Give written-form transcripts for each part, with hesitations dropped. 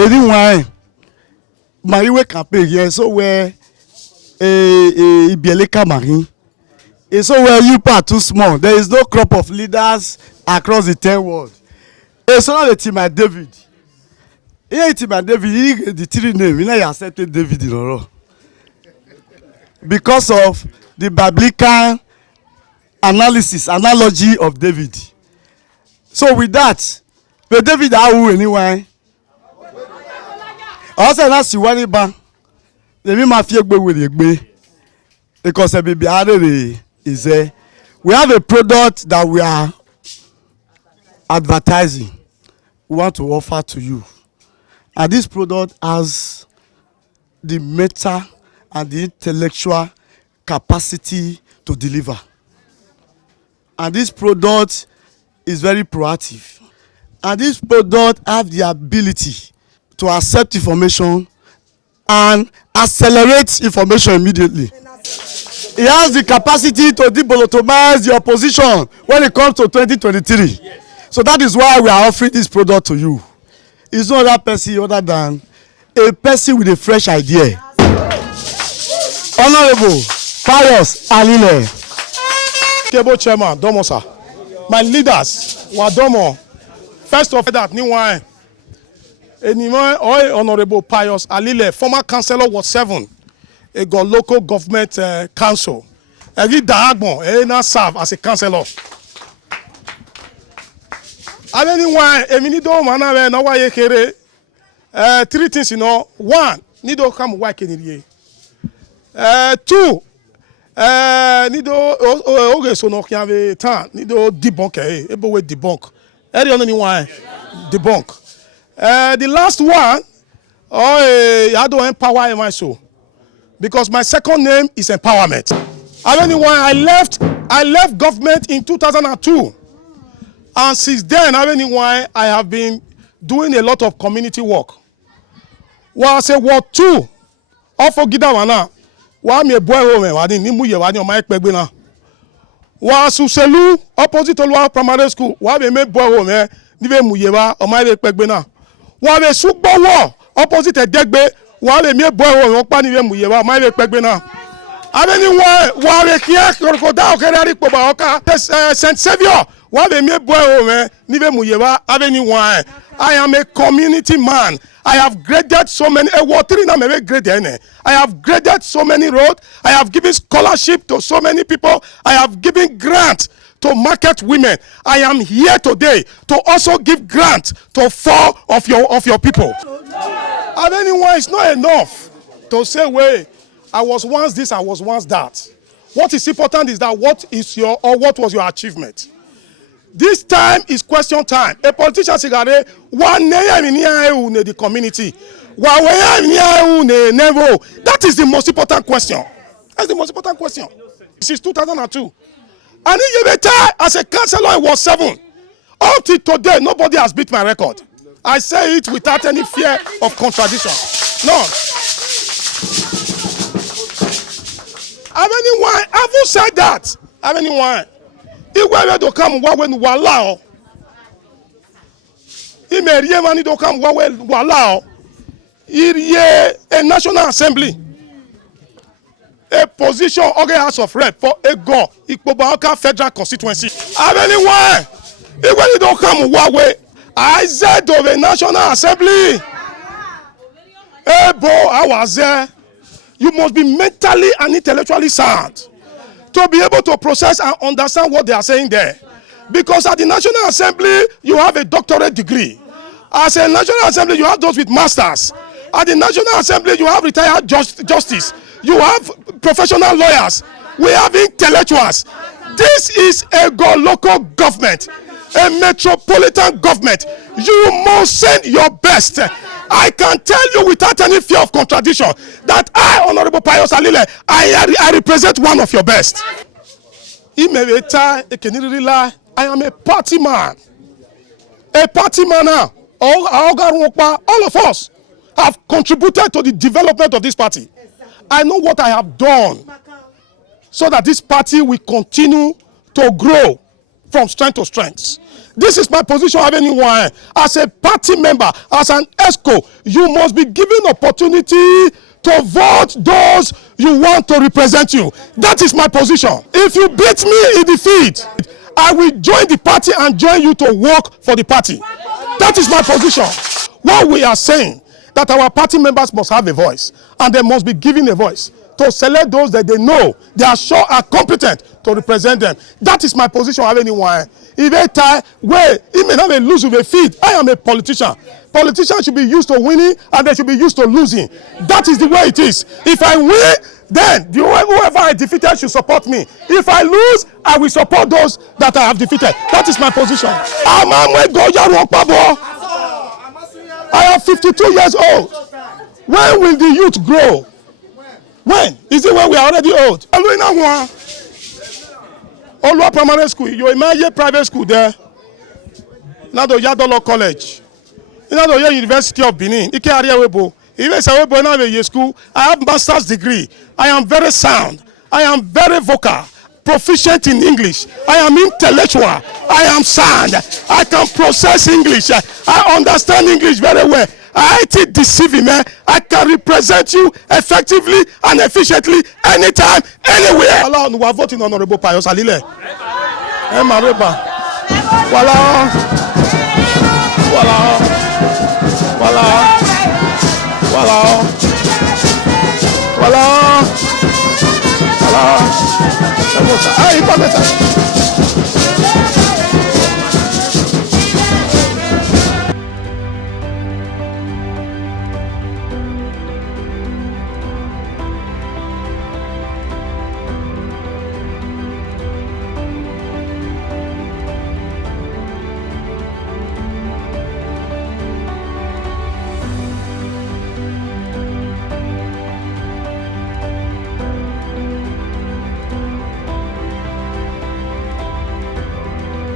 Anyway, my campaign here, so where a Bieleka Marie. So where you are too small. There is no crop of leaders across the 10 world. It's not the team at David. Here team at David, the three name, you know you accepted David in a row. Because of the biblical analogy of David. So with that, the David how anyway. Also that's you want ba. The me mafia gbe with the because the baby is there. We have a product that we are advertising. We want to offer to you. And this product has the mental and the intellectual capacity to deliver. And this product is very proactive. And this product has the ability to accept information and accelerate information immediately. It has the capacity to debolotonize the opposition when it comes to 2023. Yes. So that is why we are offering this product to you. It's not that person other than a person with a fresh idea. Honorable Pius Alile. Cable chairman, Domo sir. My leaders, Wadomo. First of that, new one. Honorable Pius Alile, former councillor Ward 7, Egor local government council. Egi Dagbon, now serve as a councillor. Anyone, Eminido Manave, no way kere. 3 things, you know. 1, Nido come work in the 2, Nido okay, so no have time. Nido debunk, able with debunk. Anyone debunk. The last one, I don't empower my soul. Because my second name is empowerment. I left government in 2002. And since then, I have been doing a lot of community work. Well, I say, what 2? Ofo Gidawana. Wa me boy home, wa ni mu ye wa ni o ma pegbe na. Wa Suselu opposite Olua primary school. Wa me boy home, ni be mu ye wa o ma pegbe na. Wa be Sugbowo opposite Edegbe. Wa me boy home, o pa ni be mu ye wa o ma pegbe na. Wa be kia Egor-Ikpoba Egor-Ikpoba oka Saint Savior. Wa me boy home, ni be mu ye wa I am a community man. I have graded so many. I have graded so many roads. I have given scholarship to so many people. I have given grant to market women. I am here today to also give grant to 4 of your people. And anyway, it's not enough to say, "Wait, I was once this, I was once that." What is important is that what was your achievement? This time is question time. A politician say, "One the community, that is the most important question." That's the most important question. This is 2002, and as a councillor, I was 7. Up till today, nobody has beat my record. I say it without any fear of contradiction. No. I've said that. Iwe do come when walao. Imerie mani do come when walao. Irie a National Assembly. A position okay House of Rep for Egor-Ikpoba Federal Constituency. Iwe do come wawe. I said of a National Assembly. Ebo, I was there. You must be mentally and intellectually sound to be able to process and understand what they are saying there. Because at the National Assembly, you have a doctorate degree. As a National Assembly, you have those with masters. At the National Assembly, you have retired justice. You have professional lawyers. We have intellectuals. This is a local government, a metropolitan government. You must send your best. I can tell you without any fear of contradiction that I, Honorable Pius Alile, I represent one of your best. I am a party man. A party man now. All of us have contributed to the development of this party. I know what I have done so that this party will continue to grow from strength to strength. This is my position of anyone. As a party member, as an ESCO, you must be given opportunity to vote those you want to represent you. That is my position. If you beat me in the field, I will join the party and join you to work for the party. That is my position. What we are saying, that our party members must have a voice, and they must be given a voice to select those that they know they are sure are competent to represent them. That is my position of anyone. If a tie where he may not lose with a feed, I am a politician. Politicians should be used to winning and they should be used to losing. That is the way it is. If I win, then whoever I defeated should support me. If I lose, I will support those that I have defeated. That is my position. I am 52 years old. When will the youth grow? When? Is it when we are already old? Olua Primary School, you imagine private school there. Now the Yadolo College. Now the University of Benin. Ike Ariawebo. Even Sawebo now the school. I have master's degree. I am very sound. I am very vocal. Proficient in English. I am intellectual. I am sound. I can process English. I understand English very well. I ain't deceiving, man. I can represent you effectively and efficiently anytime, anywhere. Allah, we are voting Honorable Pius Alile. Voilà. Voilà. Voilà. Voilà. Voilà. Voilà. Aí, pode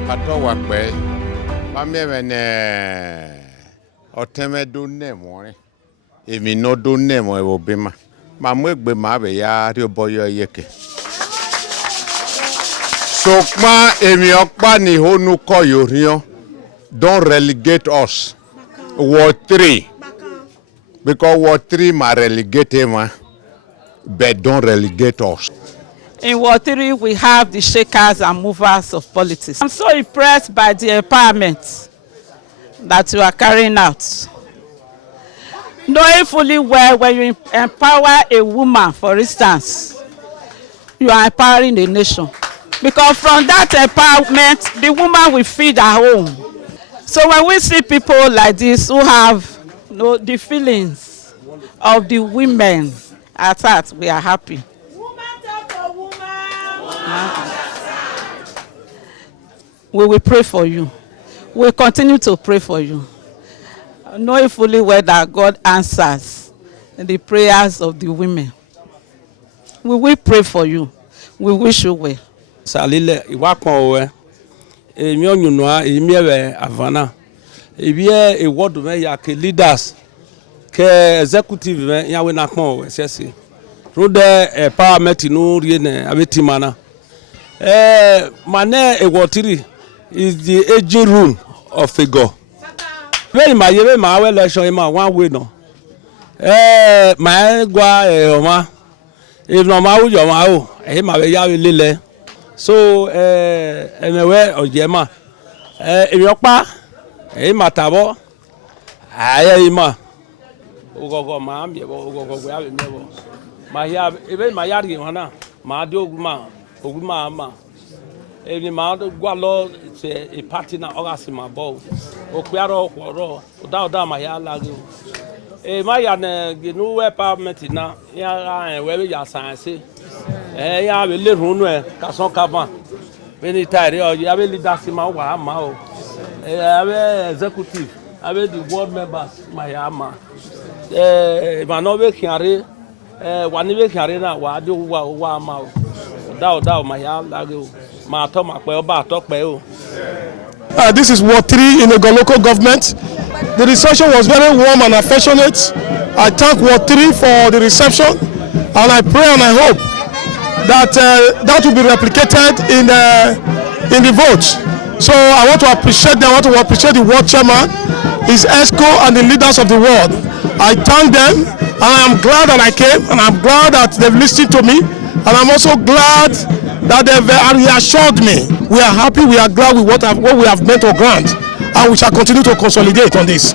Pato wakpe, pamye mene oteme donne more. Emi no donne mo ewo bema. Mamwegbe mabe ya rio boyo yeke. Sokma emi okpa ni honu koyo rio. Don't relegate us. Ward 3. Because Ward 3 ma relegate him, but don't relegate us. In Ward 3, we have the shakers and movers of politics. I'm so impressed by the empowerment that you are carrying out. Knowing fully well, when you empower a woman, for instance, you are empowering the nation. Because from that empowerment, the woman will feed her home. So when we see people like this who have the feelings of the women at heart, we are happy. We will pray for you. We will continue to pray for you. Knowing fully well that God answers the prayers of the women. We will pray for you. We wish you well. Alile iwakon emi onyunua emi ewe avana ebi e ward me ya ke leaders ke executive me ya we na pon sese ro de empowerment no rie na abetimana mane Egor-Ikpoba is the aging room of Egor. Very my year my election ma one way no my gwa oma if no ma wo yo ma o e ma be ya we lele. So emewe ojema Egor-Ikpoba matabo aye ima ogogo ma mi ogogo ya mi bo ma ya ebe ma ya ri hona ma de oguma ma ebi ma gwa lo se a party na ogasi ma bo okuaro kworo oda ma ya lage ma ya na ginu we parliament na ya we ya sanse ya be le runu kason kaba many tire ya be leaders ma wa ma o ya be executive ya be the board members ma ya ma ma no be kiare wa ni be kiare na wa de wa ma o da ma ya lage o ma to ma pe oba to pe o. This is Ward 3 in Egor local government. The reception was very warm and affectionate. I thank Ward 3 for the reception, and I pray and I hope that that will be replicated in the vote. So I want to appreciate them. I want to appreciate the world chairman, his ESCO, and the leaders of the world. I thank them, and I am glad that I came, and I'm glad that they've listened to me, and I'm also glad that they've reassured me. We are happy, we are glad with what we have meant or grant, and we shall continue to consolidate on this.